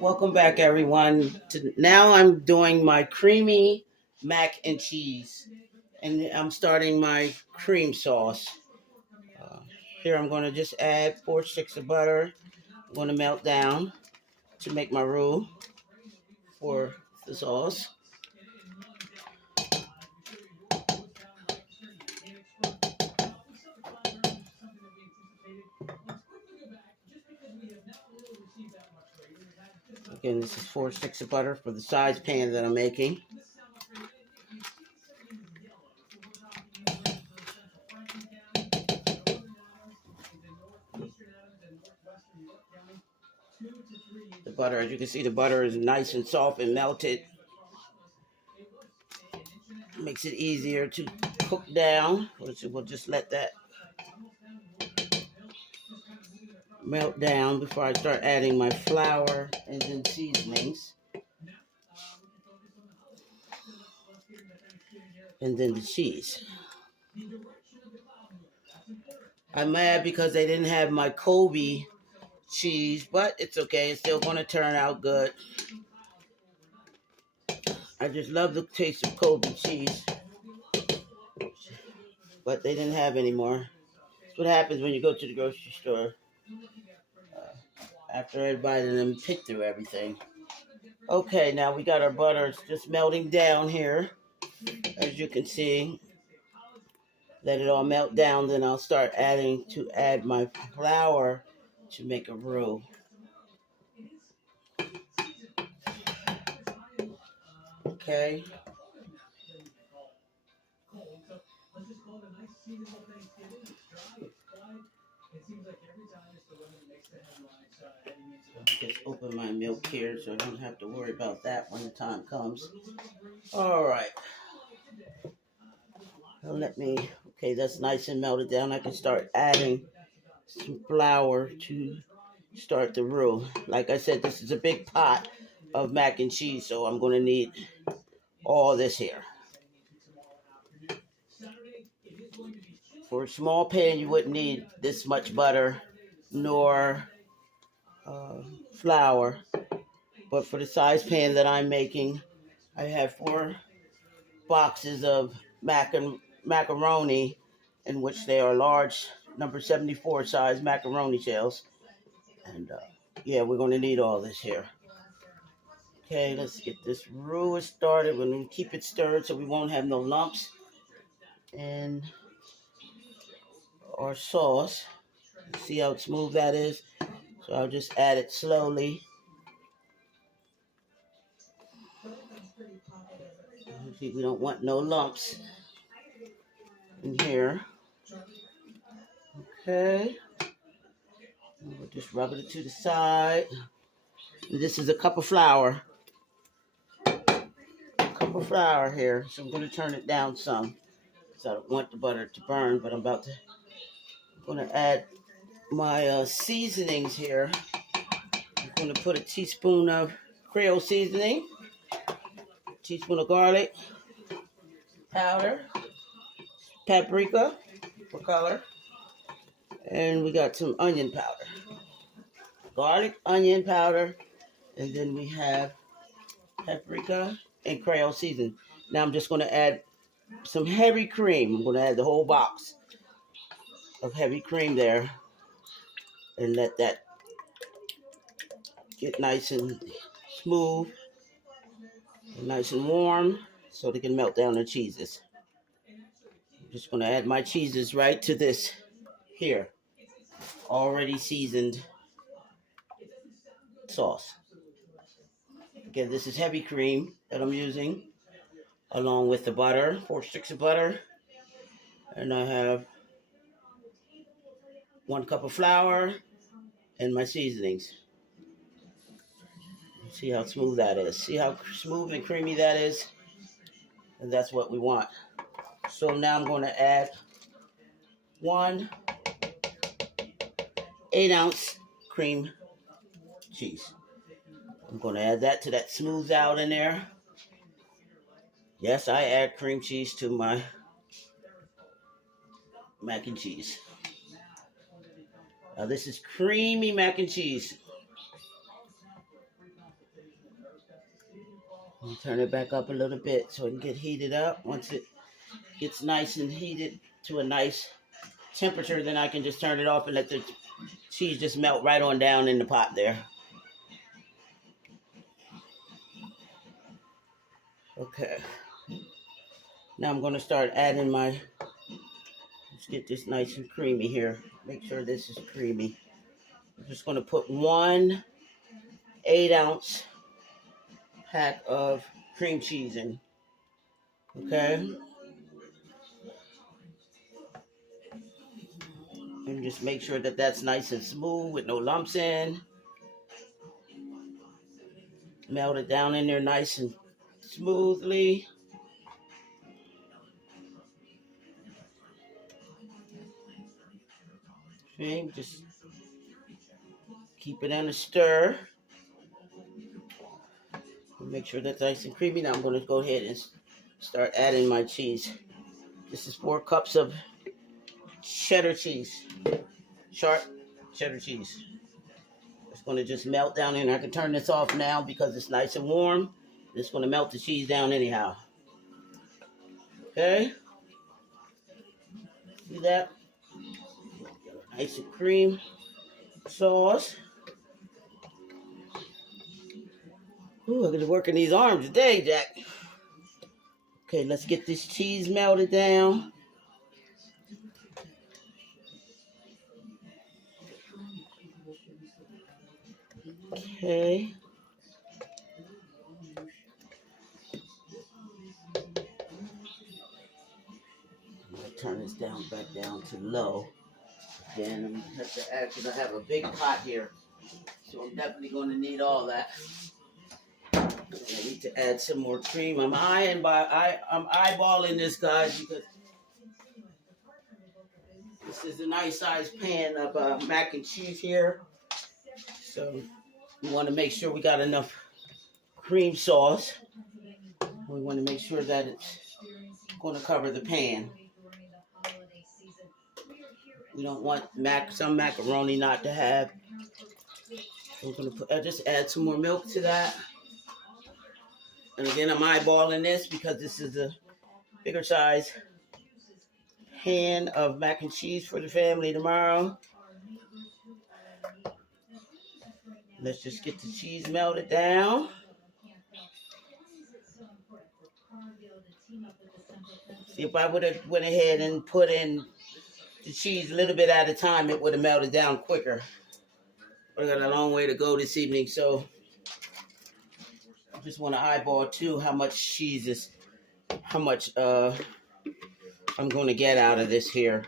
Welcome back, everyone. Now I'm doing my creamy mac and cheese, and I'm starting my cream sauce. Uh, Here I'm going to just add 4 sticks of butter. I'm going to melt down to make my roux for the sauce. Again, this is 4 sticks of butter for the size pan that I'm making. The butter, as you can see, the butter is nice and soft and melted. Makes it easier to cook down. We'll just let that melt down before I start adding my flour and then seasonings. And then the cheese. I'm mad because they didn't have my Colby cheese, but it's okay. It's still going to turn out good. I just love the taste of Colby cheese, but they didn't have any more. That's what happens when you go to the grocery store after everybody and them pick through everything. Okay, now we got our butter. It's just melting down here, as you can see. Let it all melt down, then I'll start add my flour to make a roux. Okay. Just open my milk here so I don't have to worry about that when the time comes. All right. Okay, that's nice and melted down. I can start adding some flour to start the roux. Like I said, this is a big pot of mac and cheese, so I'm going to need all this here. For a small pan, you wouldn't need this much butter nor flour. But for the size pan that I'm making, I have 4 boxes of macaroni, in which they are large, number 74 size macaroni shells. And yeah, we're going to need all this here. Okay, let's get this roux started. We're going to keep it stirred so we won't have no lumps in our sauce. See how smooth that is? So I'll just add it slowly. See, we don't want no lumps in here. Okay. We'll just rub it to the side. And this is a cup of flour. Here. So I'm going to turn it down some because I don't want the butter to burn, but I'm going to add my seasonings here. I'm going to put a teaspoon of Creole seasoning, a teaspoon of garlic powder, paprika for color, and we got some onion powder. Garlic, onion powder, and then we have paprika and Creole seasoning. Now I'm just going to add some heavy cream. I'm going to add the whole box of heavy cream there and let that get nice and smooth and nice and warm so they can melt down the cheeses. I'm just going to add my cheeses right to this here, already seasoned sauce. Again, this is heavy cream that I'm using, along with the butter, 4 sticks of butter. And I have 1 cup of flour and my seasonings. See how smooth that is. See how smooth and creamy that is? And that's what we want. So now I'm going to add 1 8-ounce cream cheese. I'm going to add that to that smooth out in there. Yes, I add cream cheese to my mac and cheese. Now this is creamy mac and cheese. And turn it back up a little bit so it can get heated up. Once it gets nice and heated to a nice temperature, then I can just turn it off and let the cheese just melt right on down in the pot there. Okay. Now I'm going to start adding my, let's get this nice and creamy here. Make sure this is creamy. I'm just going to put 1 8-ounce pack of cream cheese in. Okay. And just make sure that that's nice and smooth with no lumps in. Melt it down in there nice and smoothly. Okay, just keep it in a stir. Make sure that's nice and creamy. Now I'm going to go ahead and start adding my cheese. This is 4 cups of cheddar cheese. Sharp cheddar cheese. It's going to just melt down in. I can turn this off now because it's nice and warm. It's going to melt the cheese down anyhow. Okay? See that? Nice and cream sauce. Ooh, I'm going to work in these arms today, Jack. Okay, let's get this cheese melted down. Okay. I'm going to turn this back down to low. Again, I'm going to have to add, because I have a big pot here. So I'm definitely going to need all that. I need to add some more cream. I'm eyeballing this, guys, because this is a nice sized pan of mac and cheese here. So we want to make sure we got enough cream sauce. We want to make sure that it's going to cover the pan. We don't want some macaroni not to have. So we're going to just add some more milk to that. And again, I'm eyeballing this because this is a bigger size pan of mac and cheese for the family tomorrow. Let's just get the cheese melted down. See, if I would have went ahead and put in the cheese a little bit at a time, it would have melted down quicker. I got a long way to go this evening, so I just want to eyeball too how much cheese is, how much I'm going to get out of this here,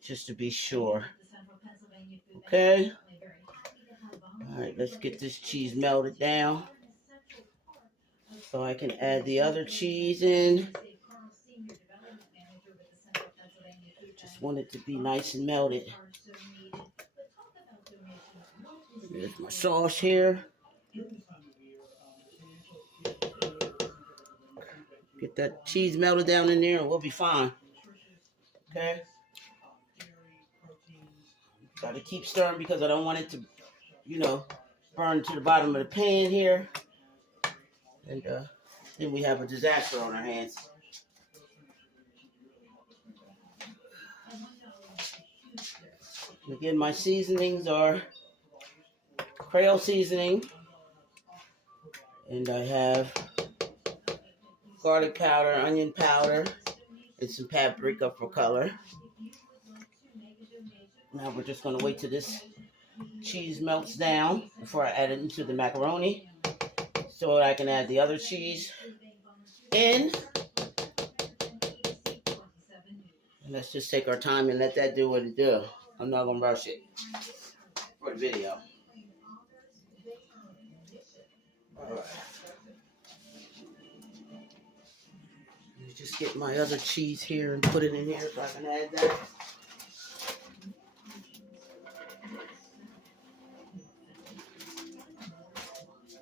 just to be sure. Okay. All right, let's get this cheese melted down so I can add the other cheese in. Just want it to be nice and melted. There's my sauce here. Get that cheese melted down in there and we'll be fine. Okay? Got to keep stirring because I don't want it to, burn to the bottom of the pan here. And then we have a disaster on our hands. Again, my seasonings are Creole seasoning. And I have garlic powder, onion powder, and some paprika for color. Now we're just going to wait till this cheese melts down before I add it into the macaroni so I can add the other cheese in. And let's just take our time and let that do what it do. I'm not going to rush it for the video. All right. Let me just get my other cheese here and put it in here so I can add that.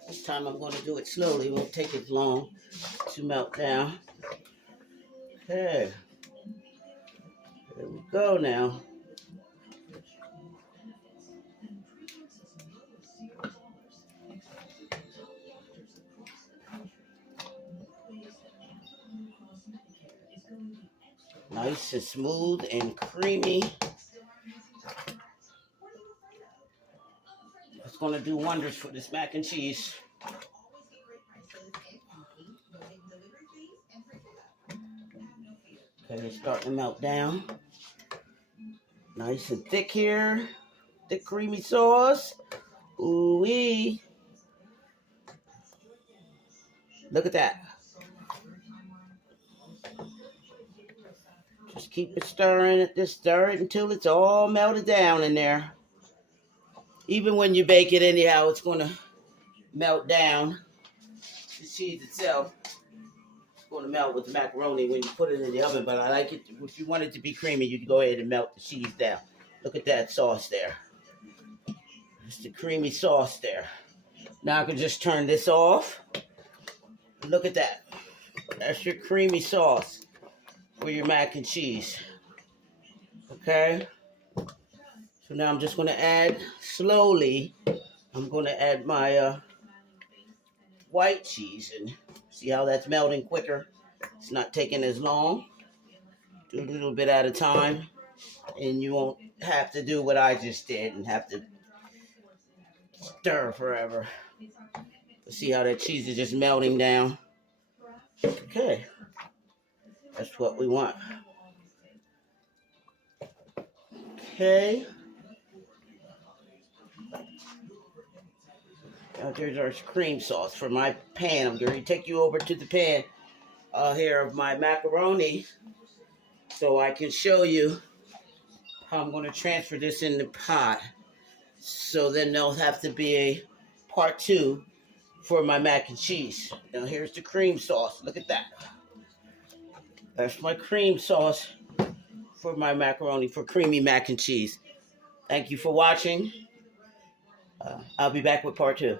This time I'm going to do it slowly. It won't take as long to melt down. Okay. There we go now. Nice and smooth and creamy. It's going to do wonders for this mac and cheese. Okay, it's starting to melt down. Nice and thick here. Thick creamy sauce. Ooh-wee. Look at that. Just keep it stirring it. Just stir it until it's all melted down in there. Even when you bake it anyhow, it's going to melt down. The cheese itself is going to melt with the macaroni when you put it in the oven. But I like it. If you want it to be creamy, you can go ahead and melt the cheese down. Look at that sauce there. It's the creamy sauce there. Now I can just turn this off. Look at that. That's your creamy sauce for your mac and cheese. Okay? So now I'm just going to add slowly. I'm going to add my white cheese. And see how that's melting quicker? It's not taking as long. Do a little bit at a time. And you won't have to do what I just did and have to stir forever. See how that cheese is just melting down? Okay. That's what we want. Okay. Now there's our cream sauce for my pan. I'm going to take you over to the pan here of my macaroni so I can show you how I'm going to transfer this in the pot. So then there'll have to be a part 2 for my mac and cheese. Now here's the cream sauce. Look at that. That's my cream sauce for my macaroni for creamy mac and cheese. Thank you for watching. I'll be back with part 2.